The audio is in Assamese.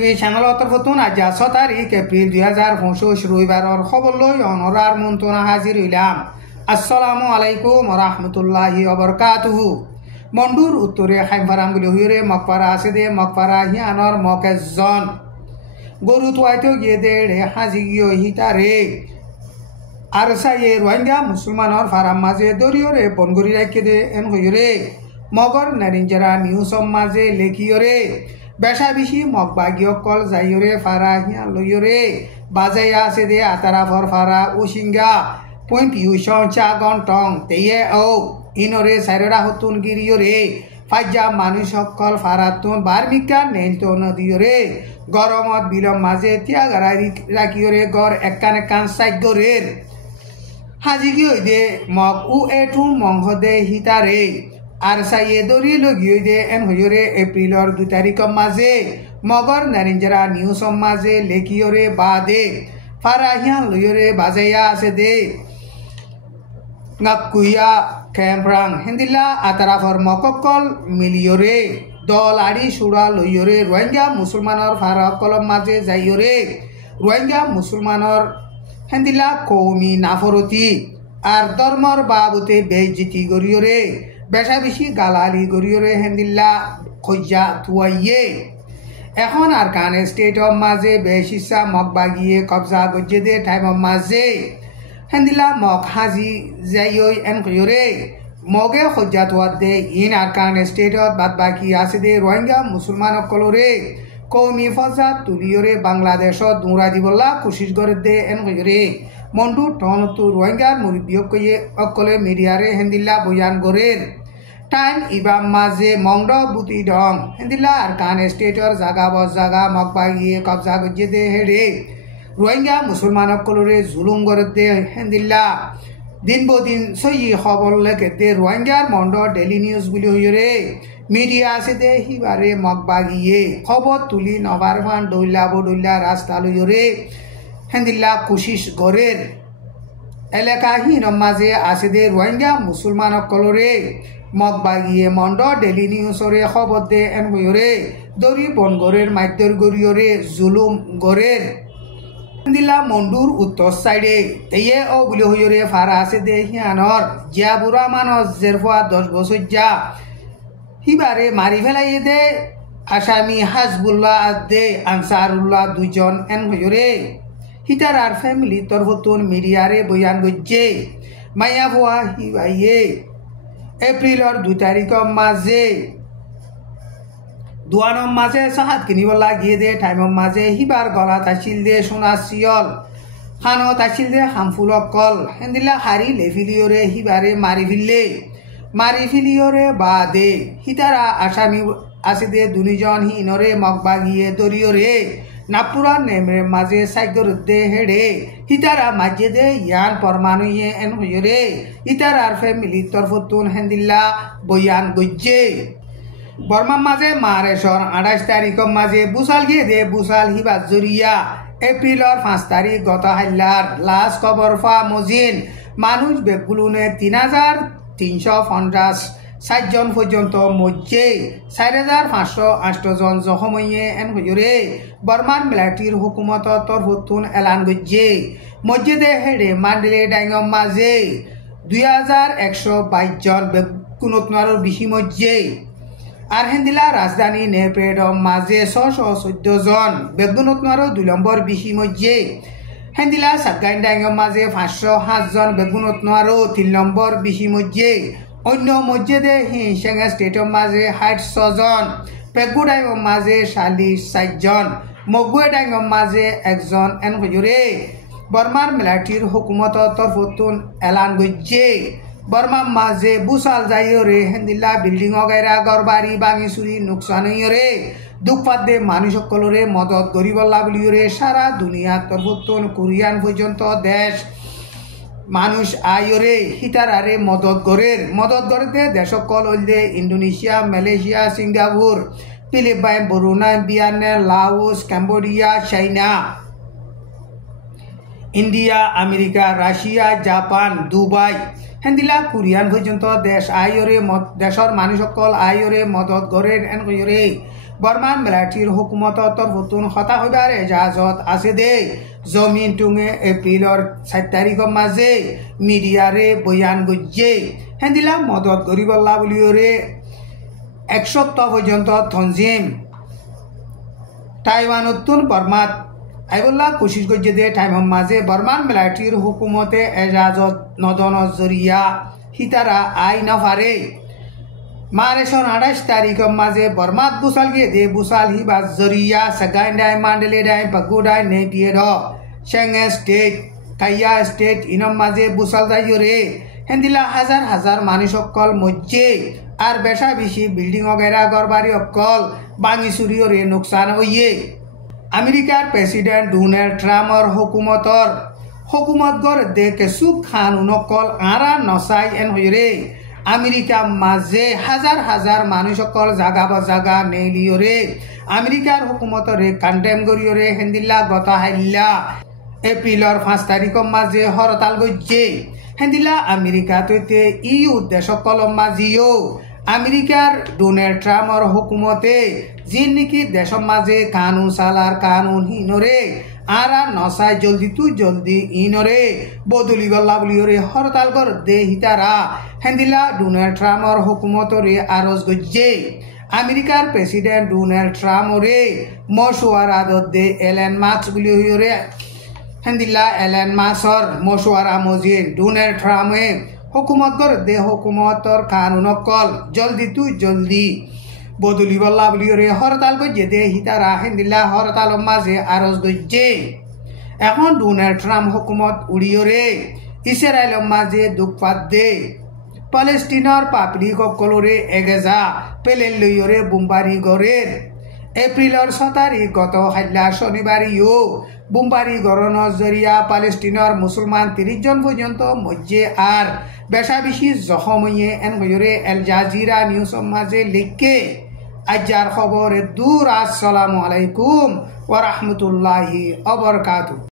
টিভি চ্যানেলৰ তৰফতোন আজি 6 তাৰিখ এপ্ৰিল 2025 ৰবিবাৰৰ খবৰ লৈ অনৰাৰ মন্ত্ৰণা হাজিৰ হইলাম। আসসালামু আলাইকুম রাহমাতুল্লাহি ওয়া বারাকাতুহু। মন্ডুর উত্তরে খাইমফারাম গুলি হইরে মকপারা আছে দে মকপারা হিয়ানর মকেজন গরু তোয়াইতো গিয়ে দে রে হাজি গিয়ে হিতারে আর সাইয়ে রোহিঙ্গা মুসলমানর ফারাম মাঝে দরিয়রে বনগরি রাখে দে এন হইরে মগর নারিঞ্জারা নিউজ মাঝে লেখিয়রে বেশা বেশি মগবাগীয় কল যাইরে ফারা হিয়া লইরে বাজাইয়া আছে দে আতারাফর ফারা উসিঙ্গা পয়েন্ট ইউশন চা গন্টং তেয়ে ও ইনরে সাইরা হতুন গিরিয়রে ফাজ্জা মানুষ সকল ফারাতুন বার্মিকা নেইতো নদিয়রে গরমত বিলম মাঝে তিয়াগারা রাখিয়রে গড় একান একান সাইগরের হাজি গিয়ে দে মগ উ এটু মংহ দে হিতারে আর সাইয়ে দরি লগিয়ে দে এন হইরে এপ্রিলর 2 তারিখর মাঝে মগর নারিঞ্জারা নিউজ মাঝে লেখিয়রে বাদে ফারাহিয়ান লইরে বাজাইয়া আছে দে ngakuya kemprang hendila atarafar mokokol miliore dol ari sura loyore rohingya musulmanor fara kolom maje jayore rohingya musulmanor hendila komi naforoti ar dormor babute bejiti goriore besha beshi galali goriore hendila khojja tuaye এখন আর কান স্টেট অফ মাঝে বেশিসা মগবাগিয়ে কবজা গজ্জে দে টাইম অফ মাঝে হেন্দিলা মগ হাজি যাইয়ই এন কইরে মগে খজ্জাত ওয়াদে ইন আর কান স্টেটত বাদ বাকি আছে দে রোহিঙ্গা মুসলমান অকলরে কওমি ফজা তুলিয়রে বাংলাদেশত দুরা দিবল্লা কোশিশ করে দে এন কইরে মন্ডু টন তু রোহিঙ্গা মুরবিয়ক কইয়ে অকলে মিডিয়ারে হেন্দিলা বয়ান গরের টাইম ইবাম মাঝে মংড বুতি ডং হেন্দিলা আর কান স্টেটর জাগা বস জাগা মগবাগিয়ে কবজা গজ্জে দে হেডে রোহিঙ্গা মুসলমান কলরে জুলুম করে দে হেন্দিল্লা দিন বদিন সই খবর লেখে দে রোহিঙ্গার মন্ড ডেলি নিউজ গুলি হইরে মিডিয়া আছে দে হিবারে মগবাগিয়ে খবর তুলি নবার ফান ডইলা রাস্তা লইরে হেন্দিল্লা কোশিশ গরের এলাকাহীন মাঝে আছে দে রোহিঙ্গা মুসলমান কলরে মগবাগিয়ে মন্ড ডেলি নিউজরে খবর দে এন হইরে দরি বনগরের মাইদর গরিয়রে জুলুম গরের দিলা মন্ডুর উত্তর সাইডে তেয়ে ও বুলি হইরে ফারা আছে দে হিয়ানর জিয়া বুড়া মানস জেরফা 10 বছর যা হিবারে মারি ফেলাই দে আসামি হাজবুল্লাহ দে আনসারুল্লাহ দুজন এন হইরে হিতার আর ফ্যামিলি তরফতুন মিডিয়ারে বয়ান গজ্জে মাইয়া ভুয়া হিবাইয়ে এপ্রিলর 2 তারিখর মাঝে দুয়ানম মাঝে সাহাত কিনিবলা গিয়ে দে টাইমম মাঝে হিবার গলা তাছিল দে সোনা সিয়ল খানো তাছিল দে হামফুল কল হেন্দিলা হারি লেফিলিয়রে হিবারে মারি ফিলিয়রে বা দে হিতারা আসামি আছে দে দুনিজন হিনরে মগবাগিয়ে দরিয়রে নাপুরা নেমরে মাঝে সাইগর দে হেডে হিতারা মাঝে দে ইয়ান পরমানুয়ে এন হইরে হিতারার ফ্যামিলি তরফতুন হেন্দিল্লা বয়ান গজ্জে বর্মার মাঝে মারেশর 28 তারিখর মাঝে বুসাল গিয়ে দে বুসাল হিবা জরিয়া এপ্রিলর 5 তারিখ গত হাইলার লাস্ট খবর ফা মজিন মানুষ বেগুলুনে 3350 জন পর্যন্ত মজ্জে 4508 জন জখমইয়ে এন হইরে বর্মার মিলিটারির হুকুমত তরফতুন এলান গজ্জে মসজিদে হেডে মান্ডলে ডাইঙম মাঝে 2122 জন বেগুনতনারর বেশি মজ্জে আর হেন্দিলা রাজধানী নেপ্রেড মাঝে 614 জন বেগুনতনারও 2 নম্বর বেশি মজ্জে হেন্দিলা সাতগাইন ডাইঙম মাঝে 507 জন বেগুনতনারও 3 নম্বর বেশি মজ্জে অন্য মসজিদে হিংসেঙ্গা স্টেটর মাঝে 6 জন পেগু ডাইঙম মাঝে 40 জন মগুয়ে ডাইঙম মাঝে 1 জন এন হইরে বর্মার মিলিটারির হুকুমত তরফতুন এলান গজ্জে বর্মা মাঝে বুসাল যাইরে হেন্দিল্লা বিল্ডিং অগাইরা গরবাড়ি বাঙি চুরি নোকসান হইরে দুঃখপাত দে মানুষ সকলরে মদত গরিবল্লা বলিরে সারা দুনিয়া তরফতুন কোরিয়ান পর্যন্ত দেশ মানুষ আইরে হিতারারে মদত গড়ে দেশ সকল হইলে Indonesia Malaysia Singapore Philippine Brunei Vietnam Laos Cambodia China India America Russia Japan Dubai হেন্দিলা কোরিয়ান পর্যন্ত দেশ আইরে দেশর মানুষ সকল আইরে মদত গড়ে এন কইরে বর্মান মিলিটারির হুকুমতর তরফতুন হতা হইবার এজাজত আছে দে জমিন টুঙে এপ্রিলর 4 তারিখের মাঝে মিডিয়ারে বয়ান গজ্জে হেন্দিলা মদত গরিবল্লা বলিওরে 1 সপ্তাহ পর্যন্ত তনজিম তাইওয়ানতুন বর্মাত আইবুল্লাহ কোশিশ গজ্জে দে টাইমের মাঝে বর্মান মিলিটারির হুকুমতে এজাজত নদনের জরিয়া হিতারা আই নফারে মারেশন 28 তারিখের মাঝে বর্মাত বুসাল গিয়ে দে বুসাল হিবা জরিয়া সগাইন ডাই মান্ডলে ডাই পাগুডাই নেপিয়ে ড शेंगे स्टेट काइया स्टेट इनम माजे बुसाल जाइयोरे हेंदिला हजार हजार मानुष अक्कल मज्जे और बेशा बेशी बिल्डिंग वगैरह घरबाड़ी अक्कल बांगी सुरियोरे नुकसान होइए अमेरिकार प्रेसिडेंट डोनाल्ड ट्राम्पर हुकूमत गर दे के सुख कानून अक्कल आरा नसाई एन होइरे अमेरिका माजे हजार हजार मानुष अक्कल जागा बजागा नेलियोरे अमेरिकार हुकूमतरे कंडेम करियोरे हेंदिला गता हाइल्ला एप्रिलर 5 तारिखर माजे हरताल गज्जे हेंदिला अमेरिका तैते इउ देशकल माजियो अमेरिकार डोनाल्ड ट्राम्पर हुकूमते जिन निकी देश माजे कानून सालार कानून हिनरे आरा नसाय जल्दी तू जल्दी इनरे बदली गल्ला बलियोरे हरताल कर दे हितारा हेंदिला डोनाल्ड ट्राम्पर हुकूमतरे आरज गज्जे अमेरिकार प्रेसिडेंट डोनाल्ड ट्राम्परे मशुआरा दे एलन मार्क्स बलियोरे हेंदिला एलन मार्क्सर मशुआरा मजिन डोनाल्ड ट्राम्पे हुकूमत कर दे हुकूमतर कानून कल जल्दी तू जल्दी बदली बल्ला बलियोरे हरताल गज्जे दे हितारा हेंदिला हरताल माजे आरज गज्जे এখন ডোনাল্ড ট্রাম্প হুকুমত উড়িয়রে ইসরায়েল মাঝে দুঃখপাত দে প্যালেস্টিনার পাবলিক সকলরে এগেজা পেলে লইয়রে বুম্বারি গড়ের এপ্রিলর 6 তারিখ গত হাইলা শনিবারিও বুম্বারি গড়ন জরিয়া প্যালেস্টিনার মুসলমান 30 জন পর্যন্ত মজ্জে আর বেশা বেশি জখম হইয়ে এন হইরে এল জাজিরা নিউজ মাঝে লিখে আজার খবরে দূর আসসালামু আলাইকুম ওয়া রাহমাতুল্লাহি ওয়া বারাকাতুহু।